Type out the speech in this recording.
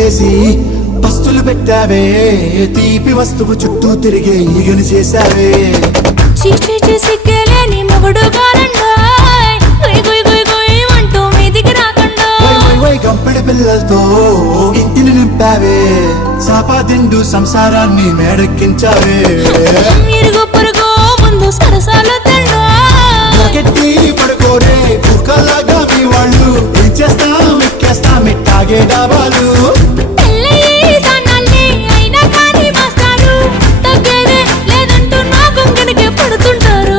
పెట్టేసి పస్తులు పెట్టావే, తీపి వస్తువు చుట్టూ తిరిగే ఈగలు చేశావే. చీచి చేసి కేలేని మొగుడు గారండాయ్, గుయ్ గుయ్ గుయ్ గుయ్ అంటూ మీదికి రాకుండా గంపెడి పిల్లలతో ఇంటిని నింపావే, సాపాదిండు సంసారాన్ని మేడెక్కించావే. ఇరుగు పొరుగు ముందు సరసాలతో